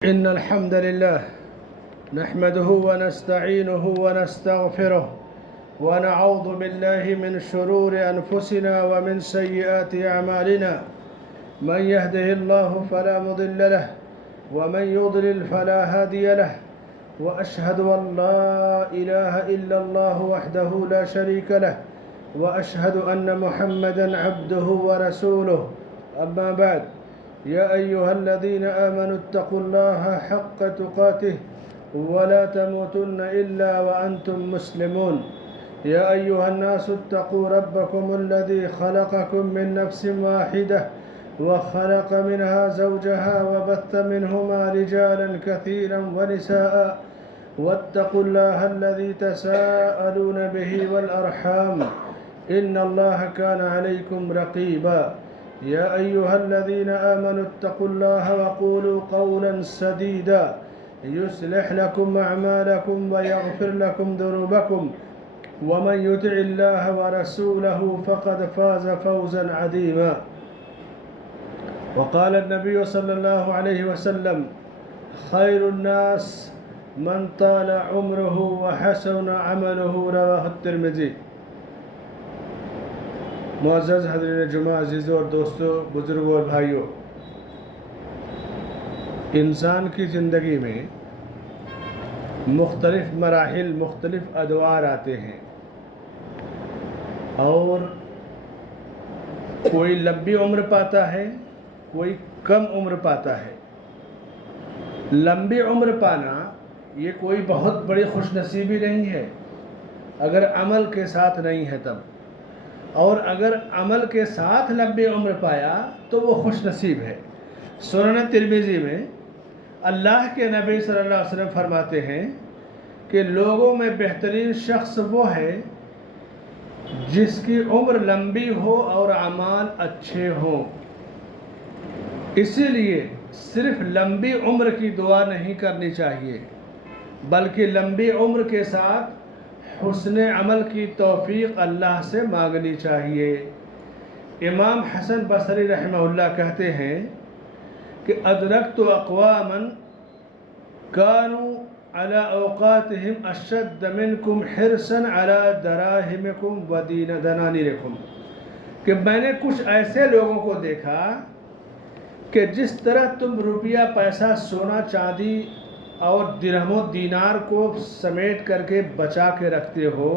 إن الحمد لله نحمده ونستعينه ونستغفره ونعوذ بالله من شرور أنفسنا ومن سيئات أعمالنا. من يهده الله فلا مضل له ومن يضلل فلا هادي له، وأشهد أن لا إله إلا الله وحده لا شريك له، وأشهد أن محمدًا عبده ورسوله. أما بعد، يا أيها الذين آمنوا اتقوا الله حق تقاته ولا تموتن إلا وأنتم مسلمون. يا أيها الناس اتقوا ربكم الذي خلقكم من نفس واحدة وخلق منها زوجها وبث منهما رجالا كثيرا ونساء، واتقوا الله الذي تساءلون به والأرحام إن الله كان عليكم رقيبا. يا أيها الذين آمنوا اتقوا الله وقولوا قولا سديدا يصلح لكم أعمالكم ويغفر لكم ذنوبكم، ومن يطع الله ورسوله فقد فاز فوزا عظيما. وقال النبي صلى الله عليه وسلم: خير الناس من طال عمره وحسن عمله. رواه الترمذی. معزز حضرین جمعہ، عزیزوں اور دوستوں، بزرگوں اور بھائیوں، انسان کی زندگی میں مختلف مراحل، مختلف ادوار آتے ہیں، اور کوئی لمبی عمر پاتا ہے، کوئی کم عمر پاتا ہے۔ لمبی عمر پانا یہ کوئی بہت بڑی خوش نصیبی نہیں ہے اگر عمل کے ساتھ نہیں ہے تب، اور اگر عمل کے ساتھ لمبی عمر پایا تو وہ خوش نصیب ہے۔ سنن ترمذی میں اللہ کے نبی صلی اللہ علیہ وسلم فرماتے ہیں کہ لوگوں میں بہترین شخص وہ ہے جس کی عمر لمبی ہو اور اعمال اچھے ہوں۔ اسی لیے صرف لمبی عمر کی دعا نہیں کرنی چاہیے، بلکہ لمبی عمر کے ساتھ حسن عمل کی توفیق اللہ سے مانگنی چاہیے۔ امام حسن بصری رحمہ اللہ کہتے ہیں کہ ادرکت اقواما كانوا على اوقاتهم اشد منكم حرصا على دراہمکم ودنانیرکم، کہ میں نے کچھ ایسے لوگوں کو دیکھا کہ جس طرح تم روپیہ، پیسہ، سونا چاندی اور درہم و دینار کو سمیٹ کر کے بچا کے رکھتے ہو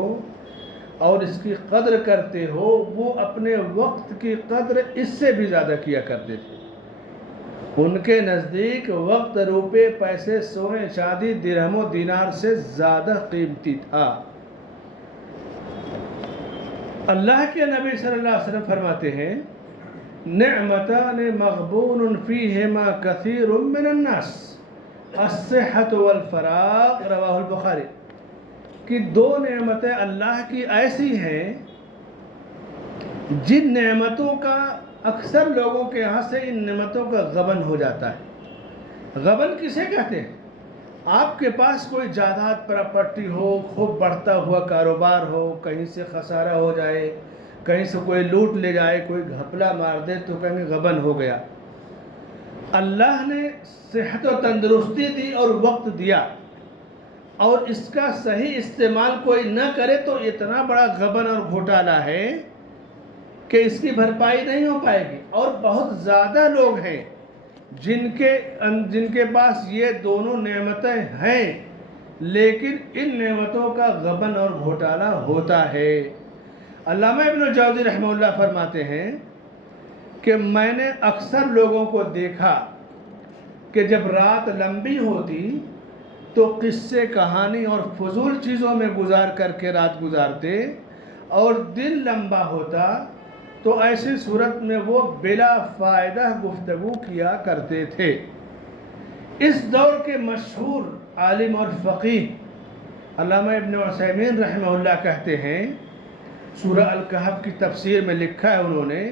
اور اس کی قدر کرتے ہو، وہ اپنے وقت کی قدر اس سے بھی زیادہ کیا کرتے تھے۔ ان کے نزدیک وقت روپے، پیسے، سونے چاندی، درہم و دینار سے زیادہ قیمتی تھا۔ اللہ کے نبی صلی اللہ علیہ وسلم فرماتے ہیں: نعمتان مغبون فیہما کثیر من الناس، الصحت والفراغ. رواہ البخاری. کہ دو نعمتیں اللہ کی ایسی ہیں جن نعمتوں کا اکثر لوگوں کے یہاں سے ان نعمتوں کا غبن ہو جاتا ہے۔ غبن کسے کہتے ہیں؟ آپ کے پاس کوئی جائیداد پراپرٹی ہو، خوب بڑھتا ہوا کاروبار ہو، کہیں سے خسارہ ہو جائے، کہیں سے کوئی لوٹ لے جائے، کوئی گھپلا مار دے تو کہیں گے غبن ہو گیا۔ اللہ نے صحت و تندرستی دی اور وقت دیا، اور اس کا صحیح استعمال کوئی نہ کرے تو اتنا بڑا غبن اور گھوٹالہ ہے کہ اس کی بھرپائی نہیں ہو پائے گی۔ اور بہت زیادہ لوگ ہیں جن کے پاس یہ دونوں نعمتیں ہیں، لیکن ان نعمتوں کا غبن اور گھوٹالہ ہوتا ہے۔ علامہ ابن الجوزی رحمہ اللہ فرماتے ہیں کہ میں نے اکثر لوگوں کو دیکھا کہ جب رات لمبی ہوتی تو قصے، کہانی اور فضول چیزوں میں گزار کر کے رات گزارتے، اور دن لمبا ہوتا تو ایسی صورت میں وہ بلا فائدہ گفتگو کیا کرتے تھے۔ اس دور کے مشہور عالم اور فقیہ علامہ ابن عثیمین رحمہ اللہ کہتے ہیں، سورہ الکہف کی تفسیر میں لکھا ہے انہوں نے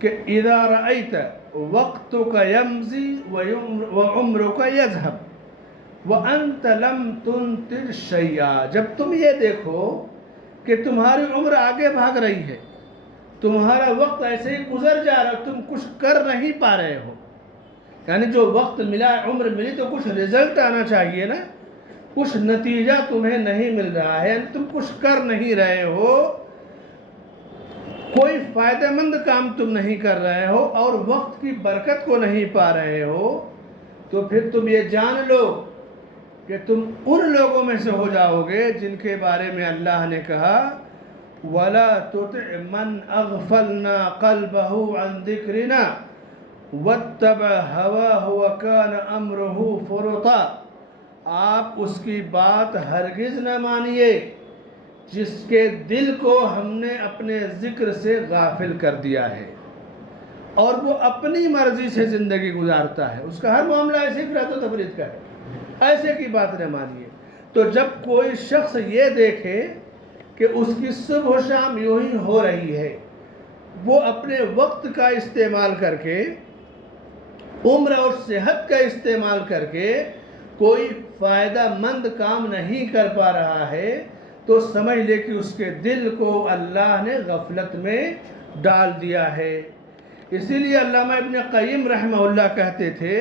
کہ اذا رأیت وقتک یمضی وعمرک یذہب وانت لم تنتج شیئا، جب تم یہ دیکھو کہ تمہاری عمر آگے بھاگ رہی ہے، تمہارا وقت ایسے ہی گزر جا رہا ہے، تم کچھ کر نہیں پا رہے ہو، یعنی جو وقت ملا، عمر ملی، تو کچھ رزلٹ آنا چاہیے نا، کچھ نتیجہ تمہیں نہیں مل رہا ہے، یعنی تم کچھ کر نہیں رہے ہو، کوئی فائدہ مند کام تم نہیں کر رہے ہو اور وقت کی برکت کو نہیں پا رہے ہو، تو پھر تم یہ جان لو کہ تم ان لوگوں میں سے ہو جاؤ گے جن کے بارے میں اللہ نے کہا وَلَا تُطِعْ مَنْ أَغْفَلْنَا قَلْبَهُ عَنْ ذِكْرِنَا وَاتَّبَعَ هَوَاهُ وَكَانَ أَمْرُهُ فُرُطًا، آپ اس کی بات ہرگز نہ مانیے جس کے دل کو ہم نے اپنے ذکر سے غافل کر دیا ہے اور وہ اپنی مرضی سے زندگی گزارتا ہے، اس کا ہر معاملہ ایسے افراط و تفریط کا ہے، ایسے کی بات نہ مانیے۔ تو جب کوئی شخص یہ دیکھے کہ اس کی صبح و شام یوں ہی ہو رہی ہے، وہ اپنے وقت کا استعمال کر کے، عمر اور صحت کا استعمال کر کے کوئی فائدہ مند کام نہیں کر پا رہا ہے، تو سمجھ لے کہ اس کے دل کو اللہ نے غفلت میں ڈال دیا ہے۔ اسی لیے علامہ ابن قیم رحمہ اللہ کہتے تھے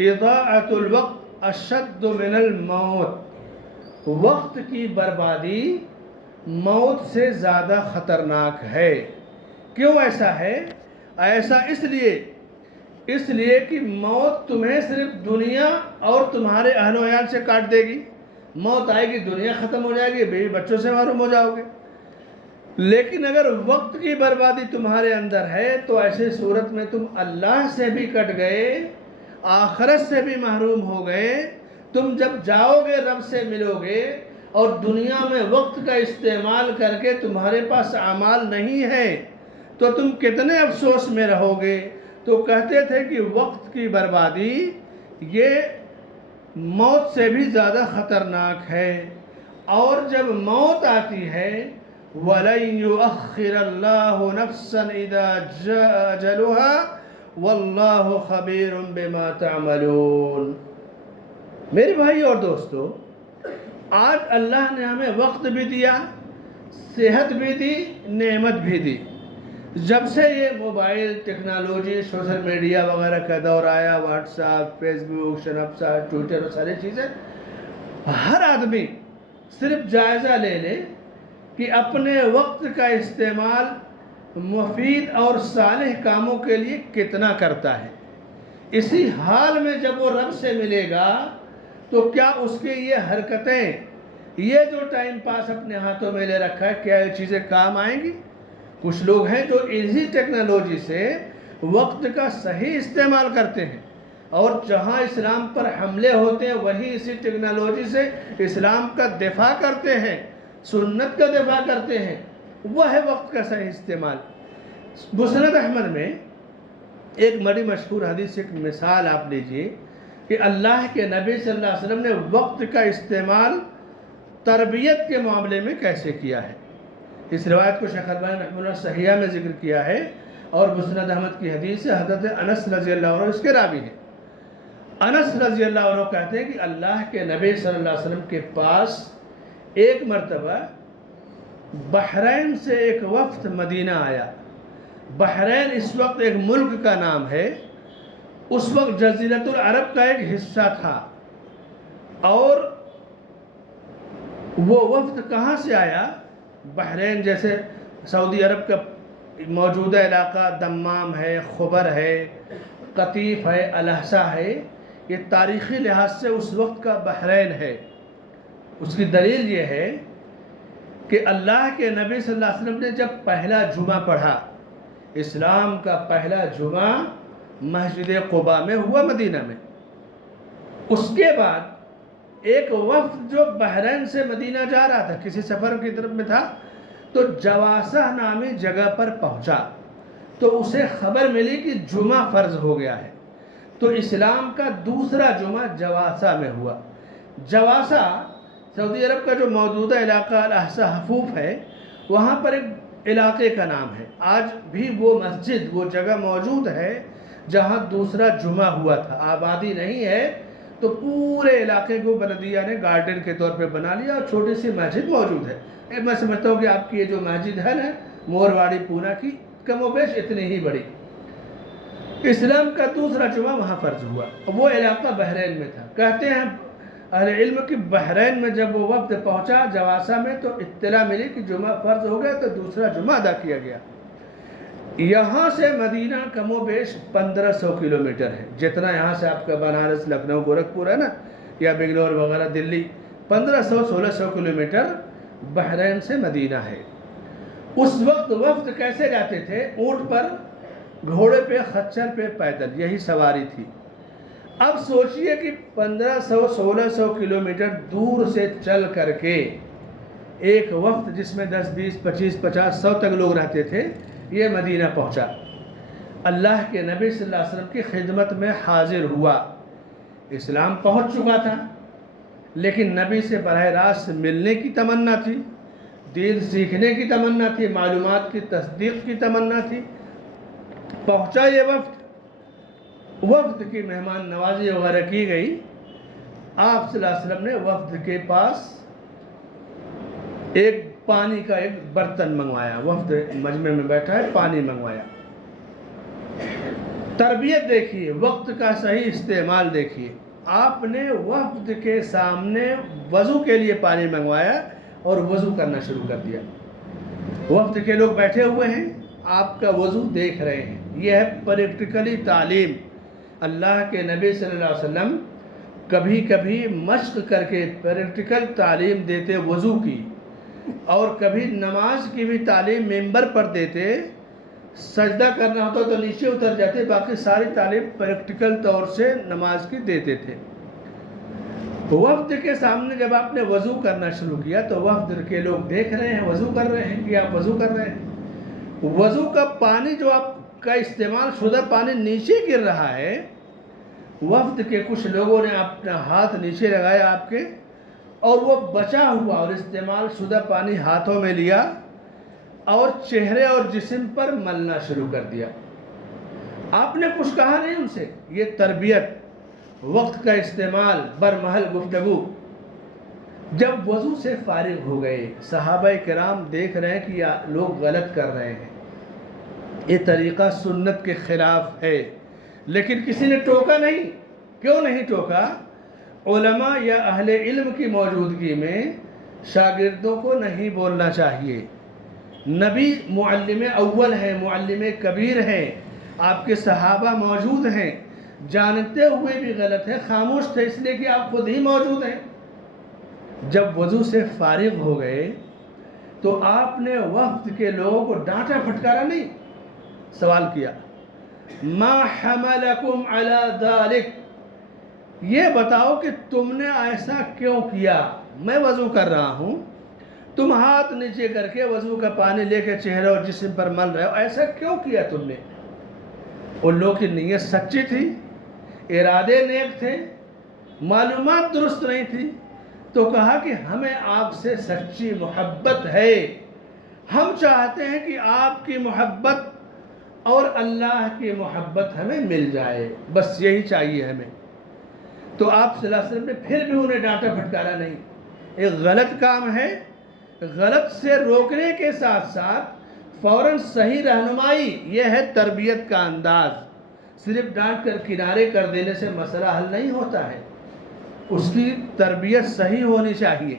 اضاعت الوقت اشد من الموت، وقت کی بربادی موت سے زیادہ خطرناک ہے۔ کیوں ایسا ہے؟ ایسا اس لیے کہ موت تمہیں صرف دنیا اور تمہارے اہل و عیال سے کاٹ دے گی، موت آئے گی، دنیا ختم ہو جائے گی، بیوی بچوں سے محروم ہو جاؤ گے۔ لیکن اگر وقت کی بربادی تمہارے اندر ہے تو ایسے صورت میں تم اللہ سے بھی کٹ گئے، آخرت سے بھی محروم ہو گئے۔ تم جب جاؤ گے رب سے ملو گے اور دنیا میں وقت کا استعمال کر کے تمہارے پاس اعمال نہیں ہے تو تم کتنے افسوس میں رہو گے۔ تو کہتے تھے کہ وقت کی بربادی یہ موت سے بھی زیادہ خطرناک ہے، اور جب موت آتی ہے وَلَن يُؤَخِّرَ اللَّهُ نَفْسًا إِذَا جَاءَ أَجَلُهَا وَاللَّهُ خَبِيرٌ بِمَا تَعْمَلُونَ۔ میرے بھائی اور دوستو، آج اللہ نے ہمیں وقت بھی دیا، صحت بھی دی، نعمت بھی دی۔ جب سے یہ موبائل ٹیکنالوجی، سوشل میڈیا وغیرہ کا دور آیا، واٹس ایپ، فیس بک، سنیپ چیٹ، ٹویٹر اور ساری چیزیں، ہر آدمی صرف جائزہ لے لے کہ اپنے وقت کا استعمال مفید اور صالح کاموں کے لیے کتنا کرتا ہے۔ اسی حال میں جب وہ رب سے ملے گا تو کیا اس کے یہ حرکتیں، یہ جو ٹائم پاس اپنے ہاتھوں میں لے رکھا ہے، کیا یہ چیزیں کام آئیں گی؟ کچھ لوگ ہیں جو اسی ٹیکنالوجی سے وقت کا صحیح استعمال کرتے ہیں، اور جہاں اسلام پر حملے ہوتے ہیں وہیں اسی ٹیکنالوجی سے اسلام کا دفاع کرتے ہیں، سنت کا دفاع کرتے ہیں۔ وہ ہے وقت کا صحیح استعمال۔ مسند احمد میں ایک بڑی مشہور حدیث، ایک مثال آپ لیجئے کہ اللہ کے نبی صلی اللہ علیہ وسلم نے وقت کا استعمال تربیت کے معاملے میں کیسے کیا ہے۔ اس روایت کو شیخ البانی رحمہ اللہ صحیحہ میں ذکر کیا ہے، اور مسند احمد کی حدیث سے حضرت انس رضی اللہ عنہ اس کے راوی ہیں۔ انس رضی اللہ عنہ کہتے ہیں کہ اللہ کے نبی صلی اللہ علیہ وسلم کے پاس ایک مرتبہ بحرین سے ایک وفد مدینہ آیا۔ بحرین اس وقت ایک ملک کا نام ہے، اس وقت جزیرۃ العرب کا ایک حصہ تھا، اور وہ وفد کہاں سے آیا؟ بحرین جیسے سعودی عرب کا موجودہ علاقہ دمام ہے، خبر ہے، قطیف ہے، الاحسا ہے، یہ تاریخی لحاظ سے اس وقت کا بحرین ہے۔ اس کی دلیل یہ ہے کہ اللہ کے نبی صلی اللہ علیہ وسلم نے جب پہلا جمعہ پڑھا، اسلام کا پہلا جمعہ مسجد قباء میں ہوا مدینہ میں، اس کے بعد ایک وفد جو بحرین سے مدینہ جا رہا تھا، کسی سفر کی طرف میں تھا، تو جواسہ نامی جگہ پر پہنچا تو اسے خبر ملی کہ جمعہ فرض ہو گیا ہے، تو اسلام کا دوسرا جمعہ جواسہ میں ہوا۔ جواسہ سعودی عرب کا جو موجودہ علاقہ الاحسا حفوف ہے، وہاں پر ایک علاقے کا نام ہے، آج بھی وہ مسجد، وہ جگہ موجود ہے جہاں دوسرا جمعہ ہوا تھا۔ آبادی نہیں ہے تو پورے علاقے کو بلدیہ نے گارڈن کے طور پہ بنا لیا، اور چھوٹی سی مسجد موجود ہے۔ میں سمجھتا ہوں کہ آپ کی یہ جو مسجد ہے نا، مورواڑی پونا کی، کم و بیش اتنی ہی بڑی۔ اسلام کا دوسرا جمعہ وہاں فرض ہوا. وہ علاقہ بحرین میں تھا. کہتے ہیں اہل علم کی بحرین میں جب وہ وفد پہنچا جواسہ میں تو اطلاع ملی کہ جمعہ فرض ہو گیا تو دوسرا جمعہ ادا کیا گیا. یہاں سے مدینہ کم و بیش 1500 کلومیٹر ہے. جتنا یہاں سے آپ کا بنارس لکھنؤ گورکھپور ہے نا یا بنگلور وغیرہ دلی 1500-1600 کلومیٹر بحرین سے مدینہ ہے. اس وقت وفد کیسے جاتے تھے؟ اونٹ پر، گھوڑے پہ، خچر پہ، پیدل، یہی سواری تھی. اب سوچئے کہ 1500-1600 کلومیٹر دور سے چل کر کے ایک وفد جس میں 10 20 25 50 100 تک لوگ رہتے تھے یہ مدینہ پہنچا. اللہ کے نبی صلی اللہ علیہ وسلم کی خدمت میں حاضر ہوا. اسلام پہنچ چکا تھا لیکن نبی سے براہ راست ملنے کی تمنا تھی، دین سیکھنے کی تمنا تھی، معلومات کی تصدیق کی تمنا تھی. پہنچا یہ وفد کی مہمان نوازی وغیرہ کی گئی. آپ صلی اللہ علیہ وسلم نے وفد کے پاس ایک پانی کا ایک برتن منگوایا. وفد مجمع میں بیٹھا ہے، پانی منگوایا. تربیت دیکھیے، وقت کا صحیح استعمال دیکھیے. آپ نے وفد کے سامنے وضو کے لیے پانی منگوایا اور وضو کرنا شروع کر دیا. وفد کے لوگ بیٹھے ہوئے ہیں، آپ کا وضو دیکھ رہے ہیں. یہ ہے پریکٹیکلی تعلیم. اللہ کے نبی صلی اللہ علیہ وسلم کبھی کبھی مشق کر کے پریکٹیکل تعلیم دیتے وضو کی، اور کبھی نماز کی بھی تعلیم ممبر پر دیتے. سجدہ کرنا ہوتا تو نیچے اتر جاتے، باقی ساری تعلیم پریکٹیکل طور سے نماز کی دیتے تھے. وفد کے سامنے جب آپ نے وضو کرنا شروع کیا تو وفد کے لوگ دیکھ رہے ہیں وضو کر رہے ہیں کہ آپ وضو کر رہے ہیں. وضو کا پانی جو آپ کا استعمال شدہ پانی نیچے گر رہا ہے. وفد کے کچھ لوگوں نے اپنا ہاتھ نیچے لگایا آپ کے، اور وہ بچا ہوا اور استعمال شدہ پانی ہاتھوں میں لیا اور چہرے اور جسم پر ملنا شروع کر دیا. آپ نے کچھ کہا نہیں ان سے. یہ تربیت، وقت کا استعمال، برمحل گفتگو. جب وضو سے فارغ ہو گئے صحابہ کرام دیکھ رہے ہیں کہ یہ لوگ غلط کر رہے ہیں، یہ طریقہ سنت کے خلاف ہے، لیکن کسی نے ٹوکا نہیں. کیوں نہیں ٹوکا؟ علماء یا اہل علم کی موجودگی میں شاگردوں کو نہیں بولنا چاہیے. نبی معلم اول ہیں، معلم کبیر ہیں، آپ کے صحابہ موجود ہیں، جانتے ہوئے بھی غلط ہے، خاموش تھے اس لیے کہ آپ خود ہی موجود ہیں. جب وضو سے فارغ ہو گئے تو آپ نے وفد کے لوگوں کو ڈانٹا پھٹکارا نہیں، سوال کیا ما حملکم علی ذالک، یہ بتاؤ کہ تم نے ایسا کیوں کیا؟ میں وضو کر رہا ہوں، تم ہاتھ نیچے کر کے وضو کا پانی لے کے چہرے اور جسم پر مل رہے ہو، ایسا کیوں کیا تم نے؟ ان لوگوں کی نیت سچی تھی، ارادے نیک تھے، معلومات درست نہیں تھی. تو کہا کہ ہمیں آپ سے سچی محبت ہے، ہم چاہتے ہیں کہ آپ کی محبت اور اللہ کی محبت ہمیں مل جائے، بس یہی چاہیے ہمیں. تو آپ صلی اللہ علیہ وسلم نے پھر بھی انہیں ڈانٹا پھٹکارا نہیں. ایک غلط کام ہے، غلط سے روکنے کے ساتھ ساتھ فوراً صحیح رہنمائی، یہ ہے تربیت کا انداز. صرف ڈانٹ کر کنارے کر دینے سے مسئلہ حل نہیں ہوتا ہے، اس کی تربیت صحیح ہونی چاہیے.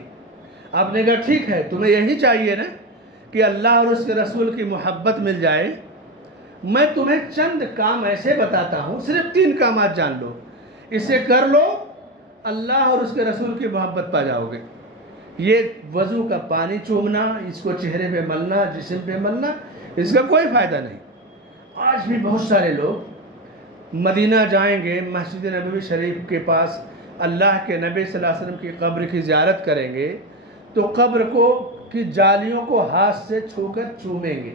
آپ نے کہا ٹھیک ہے، تمہیں یہی چاہیے نا کہ اللہ اور اس کے رسول کی محبت مل جائے. میں تمہیں چند کام ایسے بتاتا ہوں، صرف 3 کامات جان لو، اسے کر لو، اللہ اور اس کے رسول کی محبت پا جاؤ گے. یہ وضو کا پانی چومنا، اس کو چہرے پہ ملنا، جسم پہ ملنا، اس کا کوئی فائدہ نہیں. آج بھی بہت سارے لوگ مدینہ جائیں گے، مسجد نبوی شریف کے پاس اللہ کے نبی صلی اللہ علیہ وسلم کی قبر کی زیارت کریں گے تو قبر کی جالیوں کو ہاتھ سے چھو کر چومیں گے.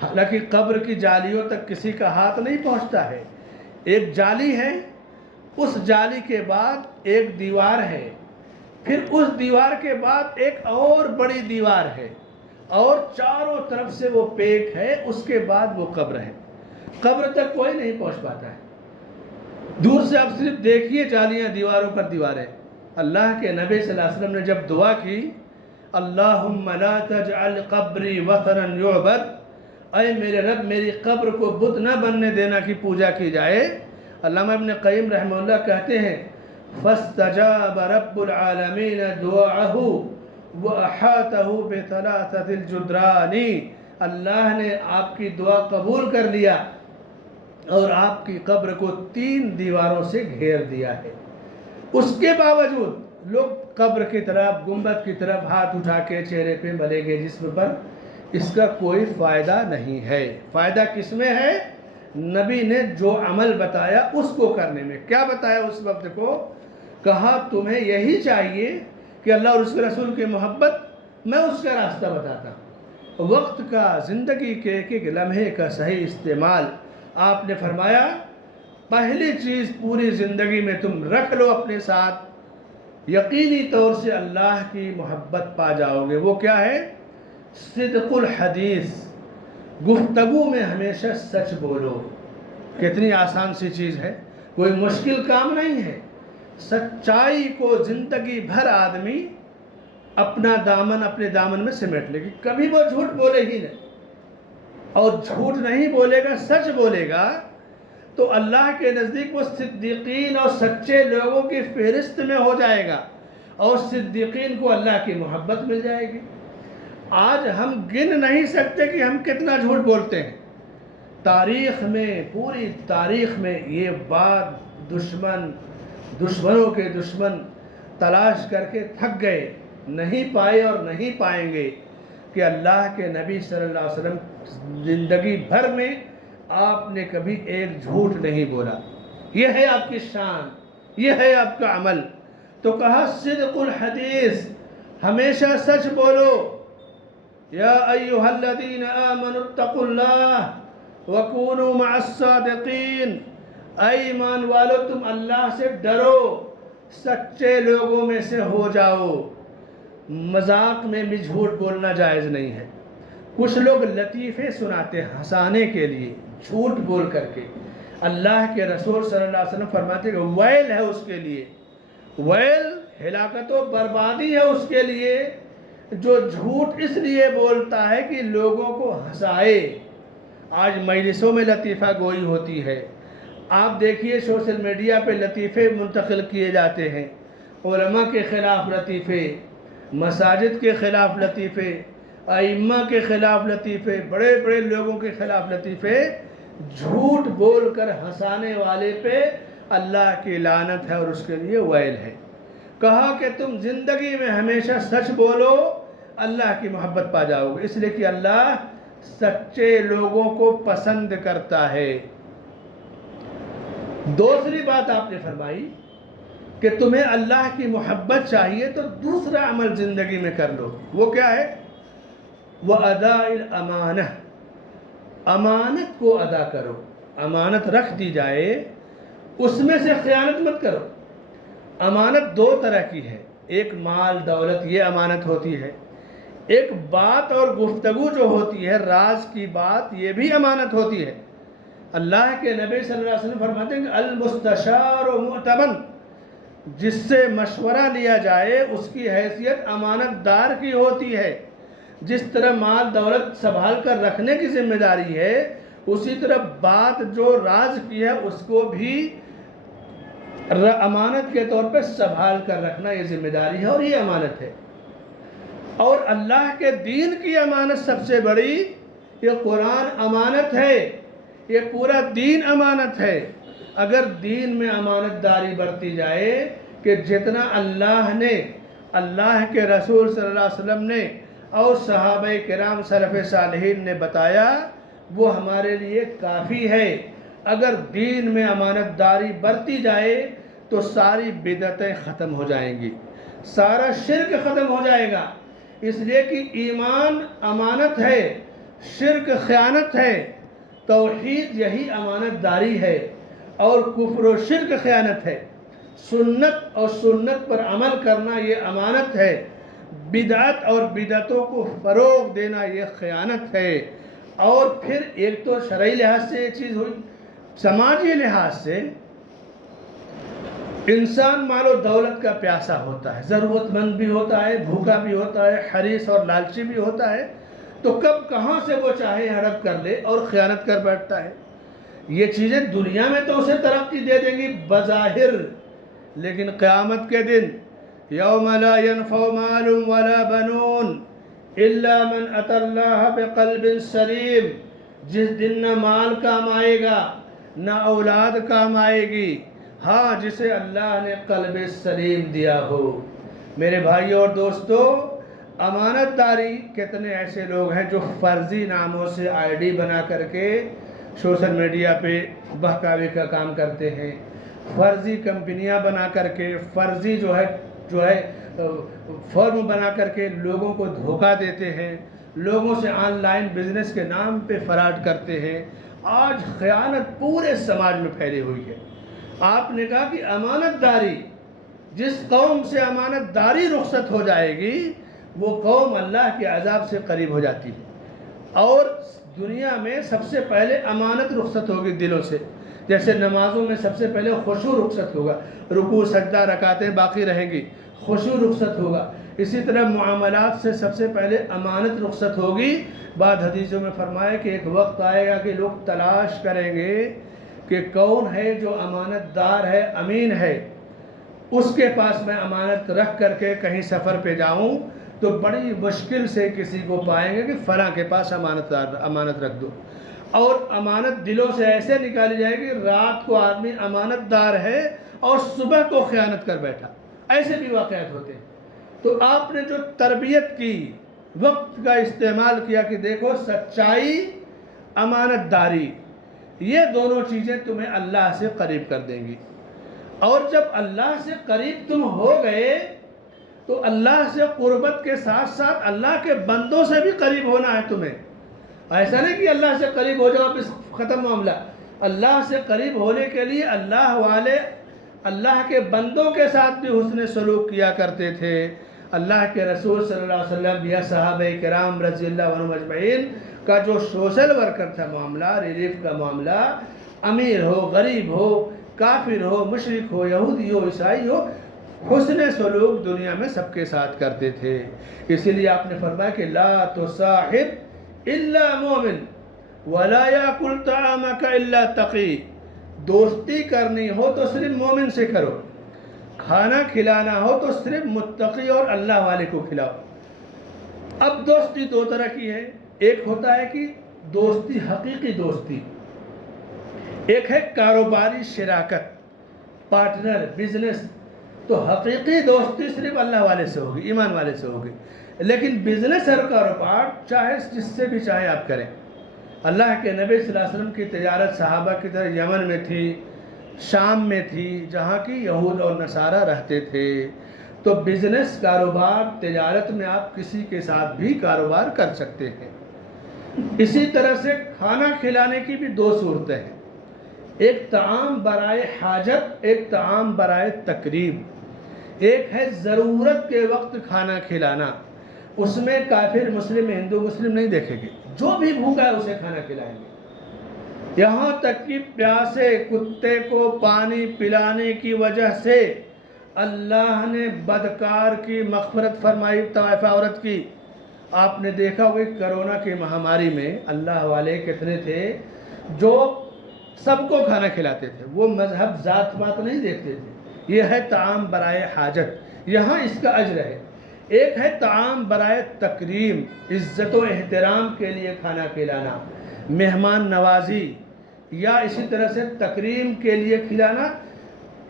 حالانکہ قبر کی جالیوں تک کسی کا ہاتھ نہیں پہنچتا ہے. ایک جالی ہے، اس جالی کے بعد ایک دیوار ہے، پھر اس دیوار کے بعد ایک اور بڑی دیوار ہے، اور چاروں طرف سے وہ پیک ہے، اس کے بعد وہ قبر ہے. قبر تک کوئی نہیں پہنچ پاتا ہے. دور سے آپ صرف دیکھیے جالیاں دیواروں پر دیواریں. اللہ کے نبی صلی اللہ علیہ وسلم نے جب دعا کی اللہم لا تجعل قبری وثنا یعبد، اے میرے رب میری قبر کو بت نہ بننے دینا کہ پوجا کی جائے۔ علامہ ابن قیم رحمہ اللہ کہتے ہیں فاستجاب رب العالمین دعاءہ وأحاطہ بثلاثة الجدران، اللہ نے آپ کی دعا قبول کر لیا اور آپ کی قبر کو 3 دیواروں سے گھیر دیا ہے۔ اس کے باوجود لوگ قبر کی طرف، گنبد کی طرف ہاتھ اٹھا کے چہرے پہ ملے گے جسم پر، اس کا کوئی فائدہ نہیں ہے۔ فائدہ کس میں ہے؟ نبی نے جو عمل بتایا اس کو کرنے میں۔ کیا بتایا اس وقت کو؟ کہا تمہیں یہی چاہیے کہ اللہ اور اس کے رسول کی محبت، میں اس کا راستہ بتاتا ہوں۔ وقت کا، زندگی کے ایک لمحے کا صحیح استعمال۔ آپ نے فرمایا پہلی چیز پوری زندگی میں تم رکھ لو اپنے ساتھ، یقینی طور سے اللہ کی محبت پا جاؤ گے۔ وہ کیا ہے؟ صدق الحدیث، گفتگو میں ہمیشہ سچ بولو۔ کتنی آسان سی چیز ہے، کوئی مشکل کام نہیں ہے۔ سچائی کو زندگی بھر آدمی اپنے دامن میں سمیٹ لے گی، کبھی وہ جھوٹ بولے ہی نہیں، اور جھوٹ نہیں بولے گا، سچ بولے گا تو اللہ کے نزدیک وہ صدیقین اور سچے لوگوں کی فہرست میں ہو جائے گا، اور صدیقین کو اللہ کی محبت مل جائے گی۔ آج ہم گن نہیں سکتے کہ ہم کتنا جھوٹ بولتے ہیں۔ تاریخ میں، پوری تاریخ میں یہ بات دشمنوں کے دشمن تلاش کر کے تھک گئے، نہیں پائے اور نہیں پائیں گے کہ اللہ کے نبی صلی اللہ علیہ وسلم زندگی بھر میں آپ نے کبھی ایک جھوٹ نہیں بولا۔ یہ ہے آپ کی شان، یہ ہے آپ کا عمل۔ تو کہا صدق الحدیث، ہمیشہ سچ بولو۔ یا ایہا الذین آمنوا اتقوا اللہ وکونوا مع الصادقین، اے ایمان والو تم اللہ سے ڈرو، سچے لوگوں میں سے ہو جاؤ۔ مذاق میں بھی جھوٹ بولنا جائز نہیں ہے۔ کچھ لوگ لطیفے سناتے ہیں ہنسانے کے لیے، جھوٹ بول کر کے۔ اللہ کے رسول صلی اللہ علیہ وسلم فرماتے ہیں کہ ویل ہے اس کے لیے، ویل، ہلاکت و بربادی ہے اس کے لیے جو جھوٹ اس لیے بولتا ہے کہ لوگوں کو ہنسائے۔ آج مجلسوں میں لطیفہ گوئی ہوتی ہے، آپ دیکھیے سوشل میڈیا پہ لطیفے منتقل کیے جاتے ہیں، علماء کے خلاف لطیفے، مساجد کے خلاف لطیفے، ائمہ کے خلاف لطیفے، بڑے بڑے لوگوں کے خلاف لطیفے۔ جھوٹ بول کر ہنسانے والے پہ اللہ کی لعنت ہے اور اس کے لیے ویل ہے۔ کہا کہ تم زندگی میں ہمیشہ سچ بولو، اللہ کی محبت پا جاؤ گے، اس لیے کہ اللہ سچے لوگوں کو پسند کرتا ہے۔ دوسری بات آپ نے فرمائی کہ تمہیں اللہ کی محبت چاہیے تو دوسرا عمل زندگی میں کر لو۔ وہ کیا ہے؟ وَأَدَاءِ الْأَمَانَةِ، امانت کو ادا کرو۔ امانت رکھ دی جائے اس میں سے خیانت مت کرو۔ امانت 2 طرح کی ہے، ایک مال دولت، یہ امانت ہوتی ہے، ایک بات اور گفتگو جو ہوتی ہے، راز کی بات، یہ بھی امانت ہوتی ہے۔ اللہ کے نبی صلی اللہ علیہ وسلم فرماتے ہیں کہ المستشار و مؤتمن، جس سے مشورہ لیا جائے اس کی حیثیت امانت دار کی ہوتی ہے۔ جس طرح مال دولت سنبھال کر رکھنے کی ذمہ داری ہے، اسی طرح بات جو راز کی ہے اس کو بھی امانت کے طور پہ سنبھال کر رکھنا یہ ذمہ داری ہے، اور یہ امانت ہے۔ اور اللہ کے دین کی امانت سب سے بڑی، یہ قرآن امانت ہے، یہ پورا دین امانت ہے۔ اگر دین میں امانت داری برتی جائے کہ جتنا اللہ نے، اللہ کے رسول صلی اللہ علیہ وسلم نے اور صحابہ کرام سلف صالحین نے بتایا وہ ہمارے لیے کافی ہے۔ اگر دین میں امانت داری برتی جائے تو ساری بدعتیں ختم ہو جائیں گی، سارا شرک ختم ہو جائے گا، اس لیے کہ ایمان امانت ہے، شرک خیانت ہے، توحید یہی امانت داری ہے، اور کفر و شرک خیانت ہے۔ سنت اور سنت پر عمل کرنا یہ امانت ہے، بدعت اور بدعتوں کو فروغ دینا یہ خیانت ہے۔ اور پھر ایک تو شرعی لحاظ سے یہ چیز ہوئی، سماجی لحاظ سے انسان مال و دولت کا پیاسا ہوتا ہے، ضرورت مند بھی ہوتا ہے، بھوکا بھی ہوتا ہے، حریص اور لالچی بھی ہوتا ہے، تو کب کہاں سے وہ چاہے ہڑپ کر لے اور خیانت کر بیٹھتا ہے۔ یہ چیزیں دنیا میں تو اسے ترقی دے دیں گی بظاہر، لیکن قیامت کے دن یوم لا ينفع مال ولا بنون الا من اتى اللہ بقلب سلیم، جس دن نہ مال کام آئے گا نہ اولاد کام آئے گی، ہاں جسے اللہ نے قلب سلیم دیا ہو۔ میرے بھائیوں اور دوستو، امانت داری کتنے ایسے لوگ ہیں جو فرضی ناموں سے آئی ڈی بنا کر کے سوشل میڈیا پہ بہکاوے کا کام کرتے ہیں، فرضی کمپنیاں بنا کر کے، فرضی جو ہے فارم بنا کر کے لوگوں کو دھوکہ دیتے ہیں، لوگوں سے آن لائن بزنس کے نام پہ فراڈ کرتے ہیں۔ آج خیانت پورے سماج میں پھیلی ہوئی ہے۔ آپ نے کہا کہ امانت داری، جس قوم سے امانت داری رخصت ہو جائے گی وہ قوم اللہ کے عذاب سے قریب ہو جاتی ہے۔ اور دنیا میں سب سے پہلے امانت رخصت ہوگی دلوں سے، جیسے نمازوں میں سب سے پہلے خشوع رخصت ہوگا، رکوع سجدہ رکعتیں باقی رہیں گی، خشوع رخصت ہوگا۔ اسی طرح معاملات سے سب سے پہلے امانت رخصت ہوگی۔ بعد حدیثوں میں فرمایا کہ ایک وقت آئے گا کہ لوگ تلاش کریں گے کہ کون ہے جو امانت دار ہے، امین ہے، اس کے پاس میں امانت رکھ کر کے کہیں سفر پہ جاؤں تو بڑی مشکل سے کسی کو پائیں گے کہ فلاں کے پاس امانت رکھ دو۔ اور امانت دلوں سے ایسے نکالی جائے گی، رات کو آدمی امانت دار ہے اور صبح کو خیانت کر بیٹھا، ایسے بھی واقعات ہوتے ہیں۔ تو آپ نے جو تربیت کی، وقت کا استعمال کیا کہ دیکھو سچائی، امانت داری، یہ دونوں چیزیں تمہیں اللہ سے قریب کر دیں گی۔ اور جب اللہ سے قریب تم ہو گئے تو اللہ سے قربت کے ساتھ ساتھ اللہ کے بندوں سے بھی قریب ہونا ہے تمہیں۔ ایسا نہیں کہ اللہ سے قریب ہو جاؤ بس ختم معاملہ۔ اللہ سے قریب ہونے کے لیے اللہ والے اللہ کے بندوں کے ساتھ بھی حسن سلوک کیا کرتے تھے۔ اللہ کے رسول صلی اللہ علیہ وسلم یا صحابہ کرام رضی اللہ عنہم اجمعین کا جو سوشل ورکر تھا معاملہ، ریلیف کا معاملہ، امیر ہو، غریب ہو، کافر ہو، مشرک ہو، یہودی ہو، عیسائی ہو، حسن سلوک دنیا میں سب کے ساتھ کرتے تھے۔ اسی لیے آپ نے فرمایا کہ لا تصاحب الا مومن ولا یاکل طعامک الا تقی، دوستی کرنی ہو تو صرف مومن سے کرو، کھانا کھلانا ہو تو صرف متقی اور اللہ والے کو کھلاؤ۔ اب دوستی دو طرح کی ہے، ایک ہوتا ہے کہ دوستی حقیقی دوستی، ایک ہے کاروباری شراکت، پارٹنر، بزنس۔ تو حقیقی دوستی صرف اللہ والے سے ہوگی، ایمان والے سے ہوگی۔ لیکن بزنس اور کاروبار چاہے جس سے بھی چاہے آپ کریں۔ اللہ کے نبی صلی اللہ علیہ وسلم کی تجارت صحابہ کی طرح یمن میں تھی، شام میں تھی، جہاں کی یہود اور نصارہ رہتے تھے۔ تو بزنس، کاروبار، تجارت میں آپ کسی کے ساتھ بھی کاروبار کر سکتے ہیں۔ اسی طرح سے کھانا کھلانے کی بھی دو صورتیں ہیں، ایک طعام برائے حاجت، ایک طعام برائے تقریب۔ ایک ہے ضرورت کے وقت کھانا کھلانا، اس میں کافر مسلم ہندو مسلم نہیں دیکھیں گے، جو بھی بھوکا ہے اسے کھانا کھلائیں گے۔ یہاں تک کہ پیاسے کتے کو پانی پلانے کی وجہ سے اللہ نے بدکار کی مغفرت فرمائی، طائفہ عورت کی۔ آپ نے دیکھا ہوگا کرونا کی مہاماری میں اللہ والے کتنے تھے جو سب کو کھانا کھلاتے تھے، وہ مذہب ذات پات نہیں دیکھتے تھے۔ یہ ہے طعام برائے حاجت، یہاں اس کا اجر ہے۔ ایک ہے طعام برائے تکریم، عزت و احترام کے لیے کھانا کھلانا، مہمان نوازی یا اسی طرح سے تکریم کے لیے کھلانا،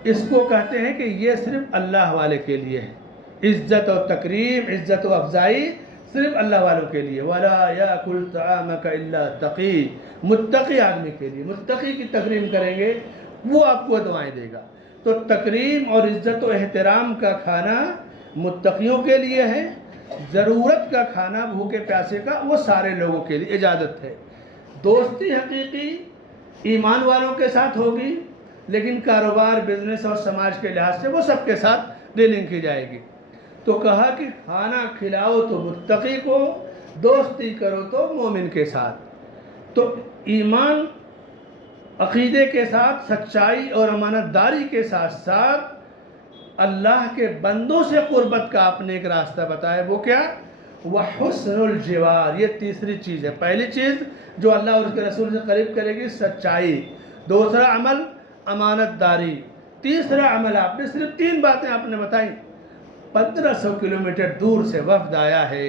اس کو کہتے ہیں کہ یہ صرف اللہ والے کے لیے ہے۔ عزت و تکریم، عزت و افزائی صرف اللہ والوں کے لیے۔ وَلَا يَأْكُلْ طَعَامَكَ إِلَّا تَقِي، متقی آدمی کے لیے، متقی کی تکریم کریں گے وہ آپ کو دعائیں دے گا۔ تو تکریم اور عزت و احترام کا کھانا متقیوں کے لیے ہے، ضرورت کا کھانا بھوکے پیاسے کا وہ سارے لوگوں کے لیے اجازت ہے۔ دوستی حقیقی ایمان والوں کے ساتھ ہوگی، لیکن کاروبار، بزنس اور سماج کے لحاظ سے وہ سب کے ساتھ ڈیلنگ کی جائے گی۔ تو کہا کہ کھانا کھلاؤ تو متقی کو، دوستی کرو تو مومن کے ساتھ۔ تو ایمان، عقیدے کے ساتھ سچائی اور امانت داری کے ساتھ ساتھ اللہ کے بندوں سے قربت کا آپ نے ایک راستہ بتایا، وہ کیا؟ وحسن الجوار، یہ تیسری چیز ہے۔ پہلی چیز جو اللہ اور اس کے رسول سے قریب کرے گی سچائی، دوسرا عمل امانت داری، تیسرا عمل آپ نے صرف 3 باتیں آپ نے بتائیں۔ 1500 کلومیٹر دور سے وفد آیا ہے،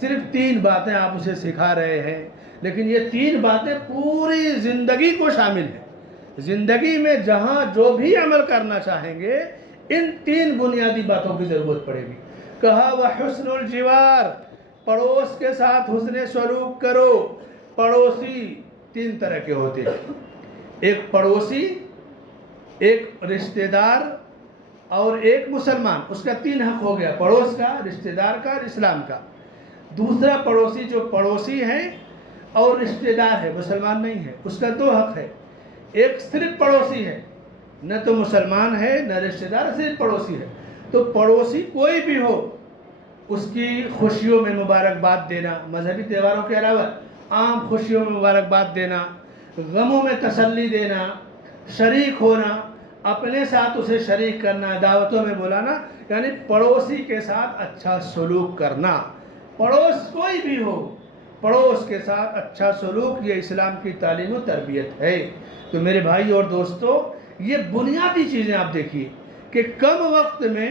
صرف 3 باتیں آپ اسے سکھا رہے ہیں، لیکن یہ 3 باتیں پوری زندگی کو شامل ہیں۔ زندگی میں جہاں جو بھی عمل کرنا چاہیں گے ان 3 بنیادی باتوں کی ضرورت پڑے گی۔ کہا وحسن الجوار، پڑوس کے ساتھ حسن سلوک کرو۔ پڑوسی 3 طرح کے ہوتے ہیں، ایک پڑوسی، ایک رشتہ دار اور ایک مسلمان۔ اس کا 3 حق ہو گیا، پڑوس کا، رشتہ دار کا اور اسلام کا۔ دوسرا پڑوسی جو پڑوسی ہے اور رشتہ دار ہے، مسلمان نہیں ہے، اس کا 2 حق ہے۔ ایک صرف پڑوسی ہے، نہ تو مسلمان ہے نہ رشتہ دار، صرف پڑوسی ہے۔ تو پڑوسی کوئی بھی ہو اس کی خوشیوں میں مبارکباد دینا، مذہبی تہواروں کے علاوہ عام خوشیوں میں مبارکباد دینا، غموں میں تسلی دینا، شریک ہونا، اپنے ساتھ اسے شریک کرنا، دعوتوں میں بلانا، یعنی پڑوسی کے ساتھ اچھا سلوک کرنا۔ پڑوس کوئی بھی ہو، پڑوس کے ساتھ اچھا سلوک، یہ اسلام کی تعلیم و تربیت ہے۔ تو میرے بھائی اور دوستو، یہ بنیادی چیزیں آپ دیکھیے کہ کم وقت میں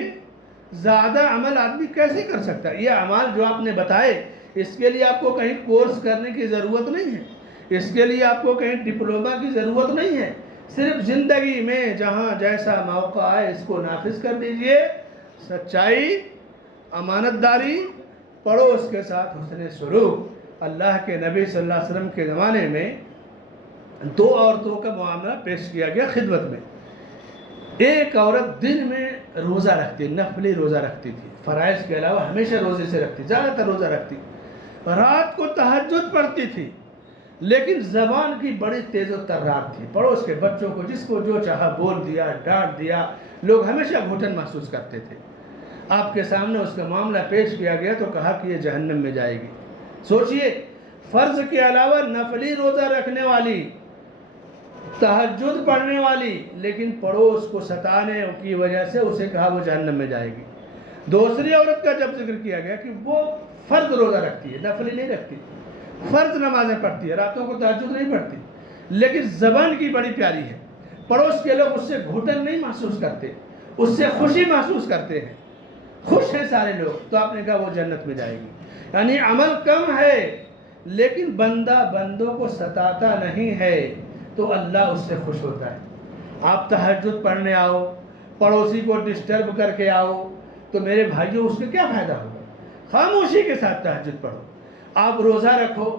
زیادہ عمل آدمی کیسے کر سکتا ہے۔ یہ اعمال جو آپ نے بتائے، اس کے لیے آپ کو کہیں کورس کرنے کی ضرورت نہیں ہے، اس کے لیے آپ کو کہیں ڈپلومہ کی ضرورت نہیں ہے، صرف زندگی میں جہاں جیسا موقع آئے اس کو نافذ کر دیجئے۔ سچائی، امانت داری، پڑوس کے ساتھ حسن سلوک۔ اللہ کے نبی صلی اللہ علیہ وسلم کے زمانے میں 2 عورتوں کا معاملہ پیش کیا گیا خدمت میں۔ ایک عورت دن میں روزہ رکھتی، نفلی روزہ رکھتی تھی، فرائض کے علاوہ ہمیشہ روزے سے رکھتی، زیادہ تر روزہ رکھتی، رات کو تہجد پڑھتی تھی، لیکن زبان کی بڑی تیز و ترار تھی۔ پڑوس کے بچوں کو جس کو جو چاہا بول دیا، ڈانٹ دیا، لوگ ہمیشہ گھٹن محسوس کرتے تھے۔ آپ کے سامنے اس کا معاملہ پیش کیا گیا تو کہا کہ یہ جہنم میں جائے گی۔ سوچئے، فرض کے علاوہ نفلی روزہ رکھنے والی، تہجد پڑھنے والی، لیکن پڑوس کو ستانے کی وجہ سے اسے کہا وہ جہنم میں جائے گی۔ دوسری عورت کا جب ذکر کیا گیا کہ وہ فرض روزہ رکھتی ہے، نفلی نہیں رکھتی، فرض نمازیں پڑھتی ہے، راتوں کو تہجد نہیں پڑھتی، لیکن زبان کی بڑی پیاری ہے، پڑوس کے لوگ اس سے گھٹن نہیں محسوس کرتے، اس سے خوشی محسوس کرتے ہیں، خوش ہیں سارے لوگ، تو آپ نے کہا وہ جنت میں جائے گی۔ یعنی عمل کم ہے لیکن بندہ بندوں کو ستاتا نہیں ہے تو اللہ اس سے خوش ہوتا ہے۔ آپ تہجد پڑھنے آؤ، پڑوسی کو ڈسٹرب کر کے آؤ تو میرے بھائیوں اس کا کیا فائدہ ہوگا؟ خاموشی کے ساتھ تہجد پڑھو۔ آپ روزہ رکھو،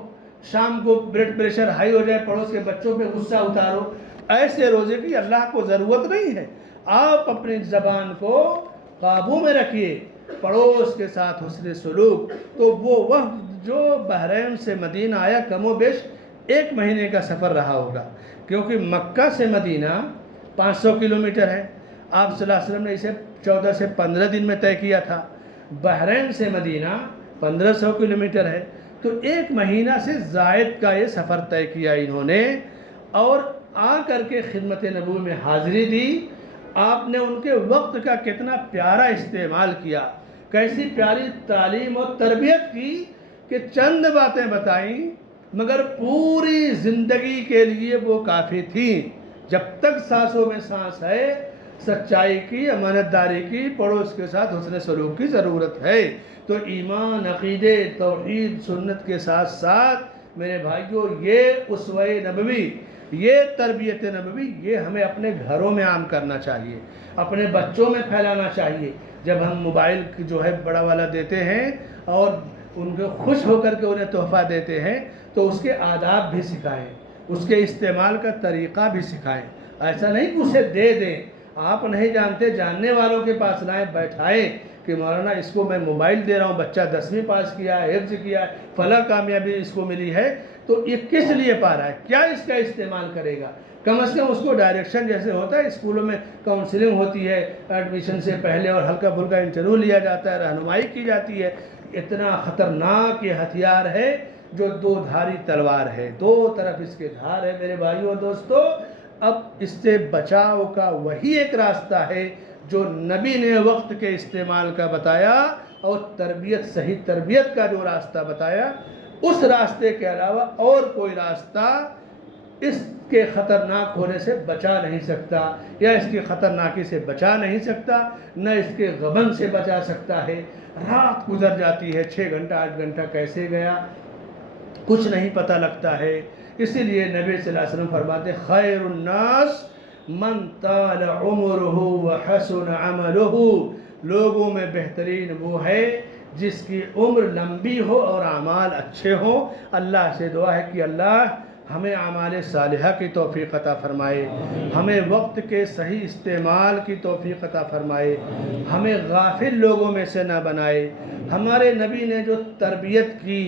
شام کو بلڈ پریشر ہائی ہو جائے، پڑوس کے بچوں پہ غصہ اتارو، ایسے روزے کی اللہ کو ضرورت نہیں ہے۔ آپ اپنی زبان کو قابو میں رکھیے، پڑوس کے ساتھ حسن سلوک۔ تو وہ وقت جو بحرین سے مدینہ آیا کم و بیش 1 مہینے کا سفر رہا ہوگا، کیونکہ مکہ سے مدینہ 500 کلومیٹر ہے، آپ صلی اللہ علیہ وسلم نے اسے 14 سے 15 دن میں طے کیا تھا۔ بحرین سے مدینہ 1500 کلومیٹر ہے، تو 1 مہینہ سے زائد کا یہ سفر طے کیا انہوں نے، اور آ کر کے خدمت نبوی میں حاضری دی۔ آپ نے ان کے وقت کا کتنا پیارا استعمال کیا، کیسی پیاری تعلیم اور تربیت کی کہ چند باتیں بتائیں مگر پوری زندگی کے لیے وہ کافی تھیں۔ جب تک سانسوں میں سانس ہے، سچائی کی، امانت داری کی، پڑوس کے ساتھ حسن سلوک کی ضرورت ہے۔ تو ایمان، عقیدے، توحید، سنت کے ساتھ ساتھ میرے بھائیوں یہ اسوہ نبوی، یہ تربیت نبوی، یہ ہمیں اپنے گھروں میں عام کرنا چاہیے، اپنے بچوں میں پھیلانا چاہیے۔ جب ہم موبائل جو ہے بڑا والا دیتے ہیں اور ان کو خوش ہو کر کے انہیں تحفہ دیتے ہیں تو اس کے آداب بھی سکھائیں، اس کے استعمال کا طریقہ بھی سکھائیں۔ ایسا نہیں کہ اسے دے دیں، آپ نہیں جانتے، جاننے والوں کے پاس لائیں، بیٹھائیں کہ مولانا اس کو میں موبائل دے رہا ہوں، بچہ 10ویں پاس کیا ہے، حفظ کیا ہے، فلاں کامیابی اس کو ملی ہے، تو یہ کس لیے پا رہا ہے، کیا اس کا استعمال کرے گا؟ کم از کم اس کو ڈائریکشن جیسے ہوتا ہے اسکولوں میں کاؤنسلنگ ہوتی ہے ایڈمیشن سے پہلے، اور ہلکا پھلکا انٹرویو لیا جاتا ہے، رہنمائی کی جاتی ہے۔ اتنا خطرناک یہ ہتھیار ہے جو 2 دھاری تلوار ہے، 2 طرف اس کے دھار ہے میرے بھائیوں اور دوستو۔ اب اس سے بچاؤ کا وہی ایک راستہ ہے جو نبی نے وقت کے استعمال کا بتایا، اور تربیت، صحیح تربیت کا جو راستہ بتایا، اس راستے کے علاوہ اور کوئی راستہ اس کے خطرناک ہونے سے بچا نہیں سکتا، یا اس کی خطرناکی سے بچا نہیں سکتا، نہ اس کے غبن سے بچا سکتا ہے۔ رات گزر جاتی ہے، 6 گھنٹہ 8 گھنٹہ کیسے گیا کچھ نہیں پتہ لگتا ہے۔ اسی لیے نبی صلی اللہ علیہ وسلم فرماتے ہیں خیر الناس من طال عمرہ وحسن عملہ، لوگوں میں بہترین وہ ہے جس کی عمر لمبی ہو اور اعمال اچھے ہوں۔ اللہ سے دعا ہے کہ اللہ ہمیں اعمال صالحہ کی توفیق عطا فرمائے، ہمیں وقت کے صحیح استعمال کی توفیق عطا فرمائے، ہمیں غافل لوگوں میں سے نہ بنائے۔ ہمارے نبی نے جو تربیت کی،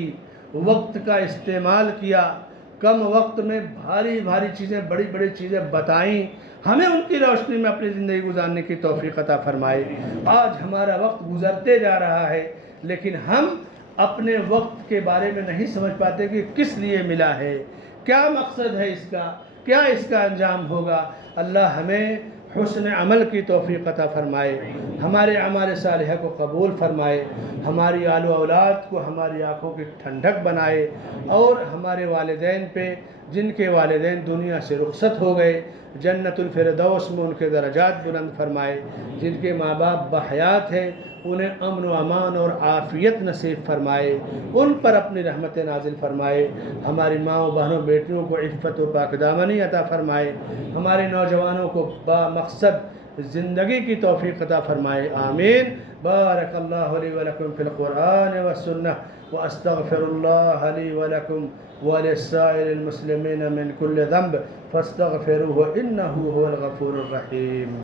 وقت کا استعمال کیا، کم وقت میں بھاری بھاری چیزیں، بڑی بڑی چیزیں بتائیں، ہمیں ان کی روشنی میں اپنی زندگی گزارنے کی توفیق عطا فرمائے۔ آج ہمارا وقت گزرتے جا رہا ہے، لیکن ہم اپنے وقت کے بارے میں نہیں سمجھ پاتے کہ کس لیے ملا ہے، کیا مقصد ہے اس کا، کیا اس کا انجام ہوگا۔ اللہ ہمیں حسن عمل کی توفیق عطا فرمائے، ہمارے اعمال صالحہ کو قبول فرمائے، ہماری آل و اولاد کو ہماری آنکھوں کی ٹھنڈک بنائے، اور ہمارے والدین پہ جن کے والدین دنیا سے رخصت ہو گئے، جنت الفردوس میں ان کے درجات بلند فرمائے، جن کے ماں باپ بحیات ہیں انہیں امن و امان اور عافیت نصیب فرمائے، ان پر اپنی رحمت نازل فرمائے، ہماری ماں و بہنوں بیٹیوں کو عفت و پاک دامنی عطا فرمائے، ہمارے نوجوانوں کو با مقصد زندگی کی توفیق عطا فرمائے، آمین۔ بارک اللہ لی ولکم فی القرآن والسنہ واستغفر اللہ لی ولکم ولسائر المسلمین من کل ذنب فاستغفروہ انہ هو الغفور الرحیم۔